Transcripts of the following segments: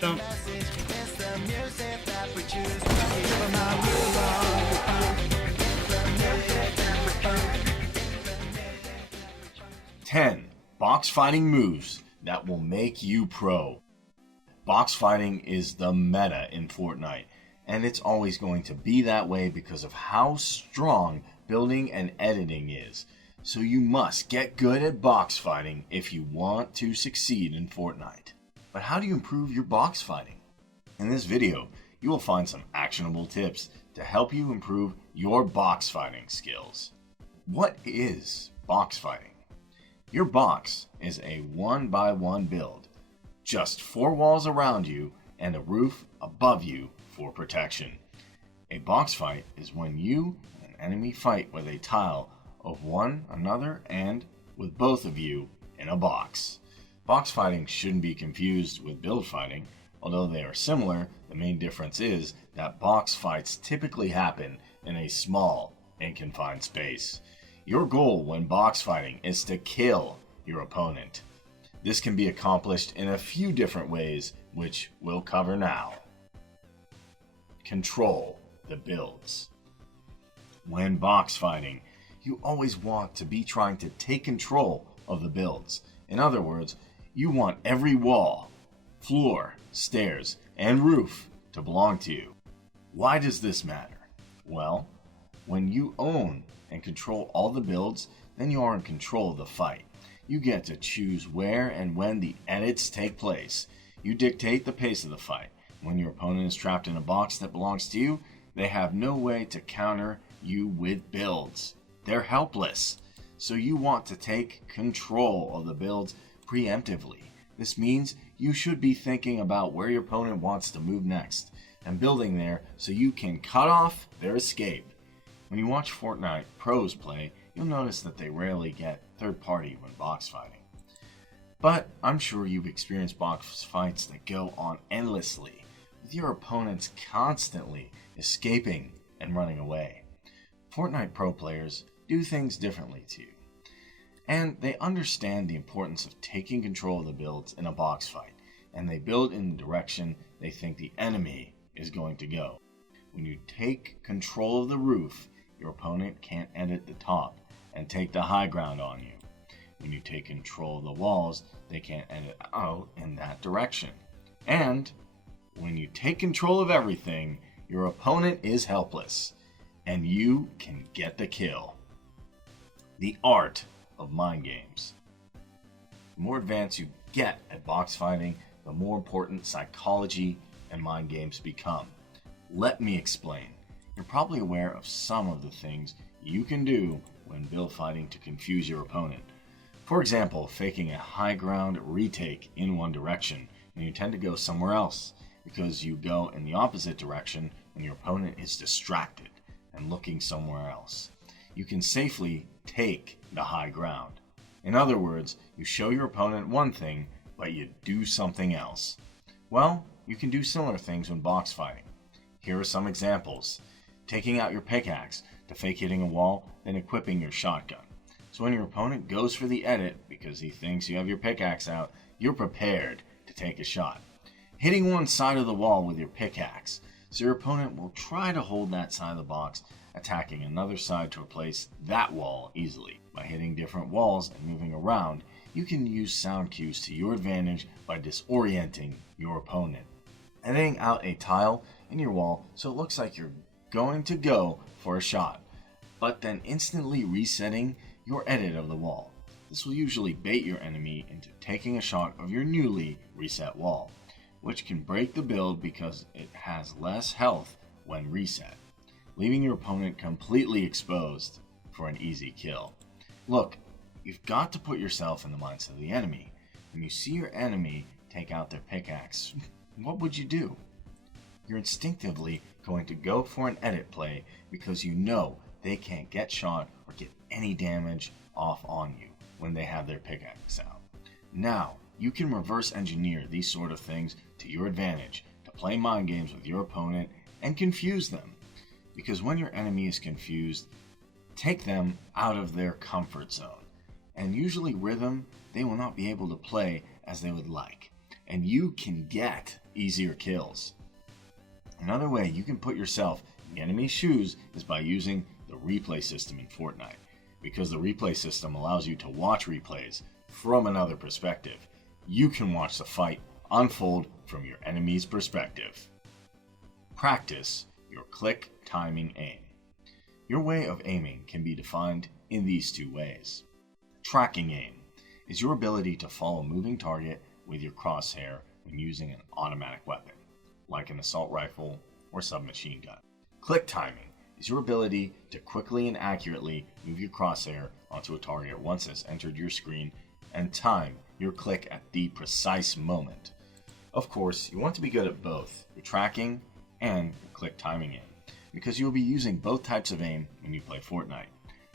Jump. 10 box fighting moves that will make you pro. Box fighting is the meta in Fortnite, and it's always going to be that way because of how strong building and editing is. So you must get good at box fighting if you want to succeed in Fortnite. But how do you improve your box fighting? In this video, you will find some actionable tips to help you improve your box fighting skills. What is box fighting? Your box is a 1x1 build, just 4 walls around you and a roof above you for protection. A box fight is when you and an enemy fight with a tile of one another and with both of you in a box. Box fighting shouldn't be confused with build fighting. Although they are similar, the main difference is that box fights typically happen in a small and confined space. Your goal when box fighting is to kill your opponent. This can be accomplished in a few different ways, which we'll cover now. Control the builds. When box fighting, you always want to be trying to take control of the builds. In other words, you want every wall, floor, stairs, and roof to belong to you. Why does this matter? Well, when you own and control all the builds, then you are in control of the fight. You get to choose where and when the edits take place. You dictate the pace of the fight. When your opponent is trapped in a box that belongs to you, they have no way to counter you with builds. They're helpless. So you want to take control of the builds preemptively. This means you should be thinking about where your opponent wants to move next and building there so you can cut off their escape. When you watch Fortnite pros play, you'll notice that they rarely get third party when box fighting. But I'm sure you've experienced box fights that go on endlessly, with your opponents constantly escaping and running away. Fortnite Pro players do things differently to you, and they understand the importance of taking control of the builds in a box fight, and they build in the direction they think the enemy is going to go. When you take control of the roof, your opponent can't edit the top and take the high ground on you. When you take control of the walls, they can't edit out in that direction. And when you take control of everything, your opponent is helpless, and you can get the kill. The art of mind games. The more advanced you get at box fighting, the more important psychology and mind games become. Let me explain. You're probably aware of some of the things you can do when build fighting to confuse your opponent. For example, faking a high ground retake in one direction and you tend to go somewhere else because you go in the opposite direction when your opponent is distracted and looking somewhere else. You can safely take the high ground. In other words, you show your opponent one thing, but you do something else. Well, you can do similar things when box fighting. Here are some examples. Taking out your pickaxe to fake hitting a wall, then equipping your shotgun. So when your opponent goes for the edit because he thinks you have your pickaxe out, you're prepared to take a shot. Hitting one side of the wall with your pickaxe, so your opponent will try to hold that side of the box, attacking another side to replace that wall easily. By hitting different walls and moving around, you can use sound cues to your advantage by disorienting your opponent. Editing out a tile in your wall so it looks like you're going to go for a shot, but then instantly resetting your edit of the wall. This will usually bait your enemy into taking a shot of your newly reset wall, which can break the build because it has less health when reset, leaving your opponent completely exposed for an easy kill. Look, you've got to put yourself in the mindset of the enemy. When you see your enemy take out their pickaxe, what would you do? You're instinctively going to go for an edit play because you know they can't get shot or get any damage off on you when they have their pickaxe out. Now, you can reverse engineer these sort of things to your advantage to play mind games with your opponent and confuse them. Because when your enemy is confused, take them out of their comfort zone. And usually rhythm, they will not be able to play as they would like. and you can get easier kills. Another way you can put yourself in the enemy's shoes is by using the replay system in Fortnite, because the replay system allows you to watch replays from another perspective. You can watch the fight unfold from your enemy's perspective. Practice your click timing aim. Your way of aiming can be defined in these two ways. Tracking aim is your ability to follow a moving target with your crosshair when using an automatic weapon, like an assault rifle or submachine gun. Click timing is your ability to quickly and accurately move your crosshair onto a target once it's entered your screen and time your click at the precise moment. Of course, you want to be good at both your tracking and your click timing aim, because you will be using both types of aim when you play Fortnite.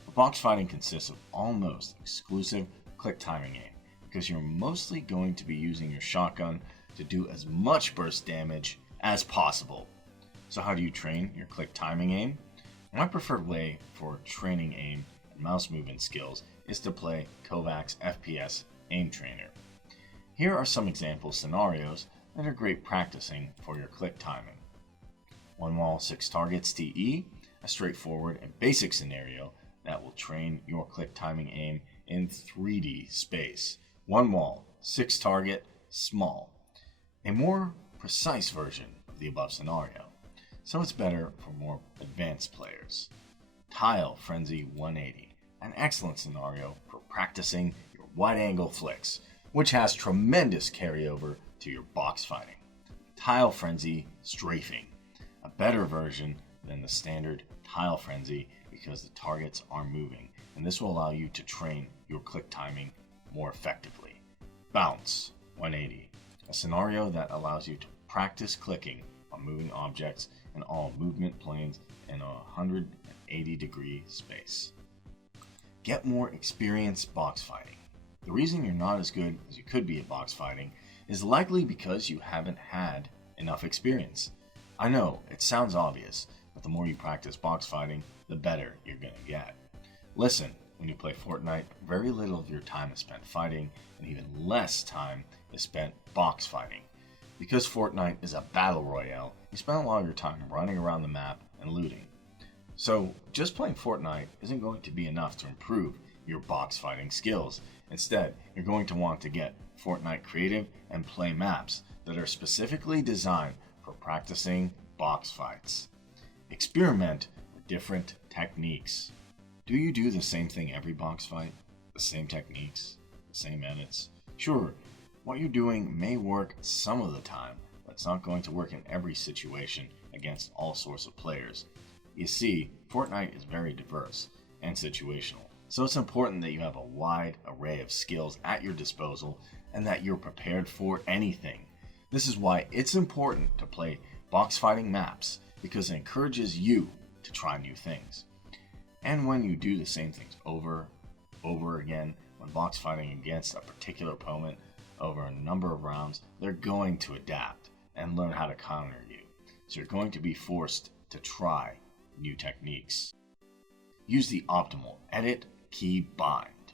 But box fighting consists of almost exclusive click timing aim, because you're mostly going to be using your shotgun to do as much burst damage as possible. So how do you train your click timing aim? My preferred way for training aim and mouse movement skills is to play Kovacs FPS Aim Trainer. Here are some example scenarios that are great practicing for your click timing. One wall, 6 targets TE, a straightforward and basic scenario that will train your click timing aim in 3D space. One wall, 6 target, small. A more precise version of the above scenario, so it's better for more advanced players. Tile Frenzy 180, an excellent scenario for practicing your wide angle flicks, which has tremendous carryover to your box fighting. Tile Frenzy Strafing, a better version than the standard Tile Frenzy because the targets are moving, and this will allow you to train your click timing more effectively. Bounce 180, a scenario that allows you to practice clicking on moving objects in all movement planes in a 180-degree space. Get more experience box fighting. The reason you're not as good as you could be at box fighting is likely because you haven't had enough experience. I know, it sounds obvious, but the more you practice box fighting, the better you're gonna get. Listen, when you play Fortnite, very little of your time is spent fighting, and even less time is spent box fighting. Because Fortnite is a battle royale, you spend a lot of your time running around the map and looting. So, just playing Fortnite isn't going to be enough to improve your box fighting skills. Instead, you're going to want to get Fortnite creative and play maps that are specifically designed for practicing box fights. Experiment with different techniques. Do you do the same thing every box fight? The same techniques? The same edits? Sure, what you're doing may work some of the time, but it's not going to work in every situation against all sorts of players. You see, Fortnite is very diverse and situational, so it's important that you have a wide array of skills at your disposal and that you're prepared for anything. This is why it's important to play box fighting maps, because it encourages you to try new things. And when you do the same things over again, when box fighting against a particular opponent over a number of rounds, they're going to adapt and learn how to counter you. So you're going to be forced to try new techniques. Use the optimal Keybind.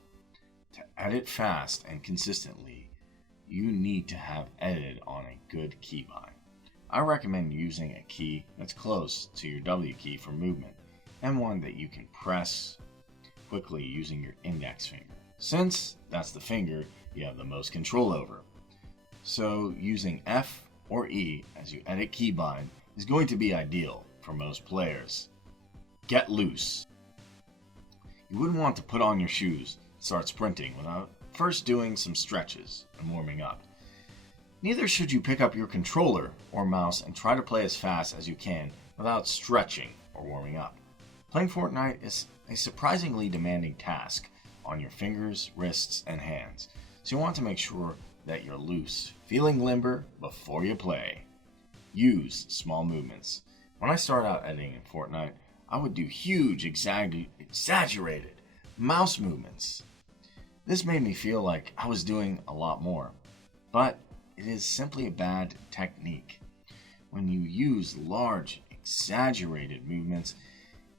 To edit fast and consistently, you need to have edited on a good keybind. I recommend using a key that's close to your W key for movement, and one that you can press quickly using your index finger, since that's the finger you have the most control over. So using F or E as you edit keybind is going to be ideal for most players. Get loose. You wouldn't want to put on your shoes and start sprinting without first doing some stretches and warming up. Neither should you pick up your controller or mouse and try to play as fast as you can without stretching or warming up. Playing Fortnite is a surprisingly demanding task on your fingers, wrists, and hands, so you want to make sure that you're loose, feeling limber before you play. Use small movements. When I started out editing in Fortnite, I would do huge, exaggerated mouse movements. This made me feel like I was doing a lot more, but it is simply a bad technique. When you use large, exaggerated movements,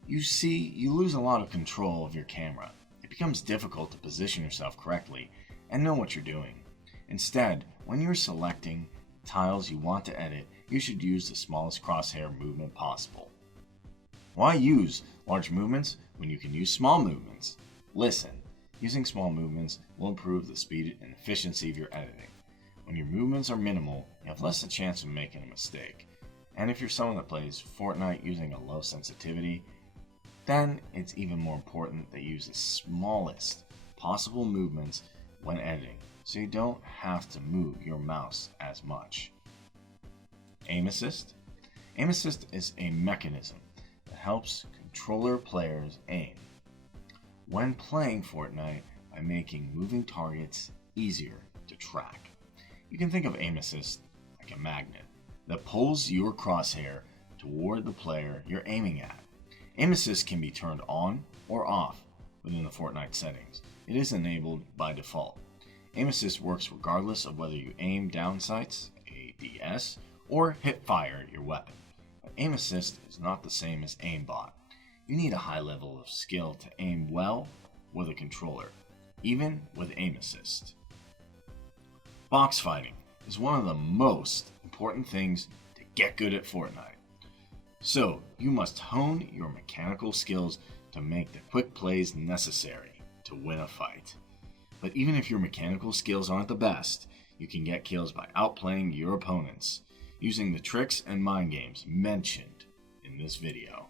you lose a lot of control of your camera. It becomes difficult to position yourself correctly and know what you're doing. Instead, when you're selecting tiles you want to edit, you should use the smallest crosshair movement possible. Why use large movements when you can use small movements? Listen, using small movements will improve the speed and efficiency of your editing. When your movements are minimal, you have less a chance of making a mistake. And if you're someone that plays Fortnite using a low sensitivity, then it's even more important that you use the smallest possible movements when editing, so you don't have to move your mouse as much. Aim Assist. Aim Assist is a mechanism that helps controller players aim when playing Fortnite by making moving targets easier to track. You can think of Aim Assist like a magnet that pulls your crosshair toward the player you're aiming at. Aim Assist can be turned on or off within the Fortnite settings. It is enabled by default. Aim Assist works regardless of whether you aim down sights, ADS, or hip fire your weapon. But Aim Assist is not the same as aimbot. You need a high level of skill to aim well with a controller, even with Aim Assist. Box fighting is one of the most important things to get good at Fortnite. So, you must hone your mechanical skills to make the quick plays necessary to win a fight. But even if your mechanical skills aren't the best, you can get kills by outplaying your opponents, using the tricks and mind games mentioned in this video.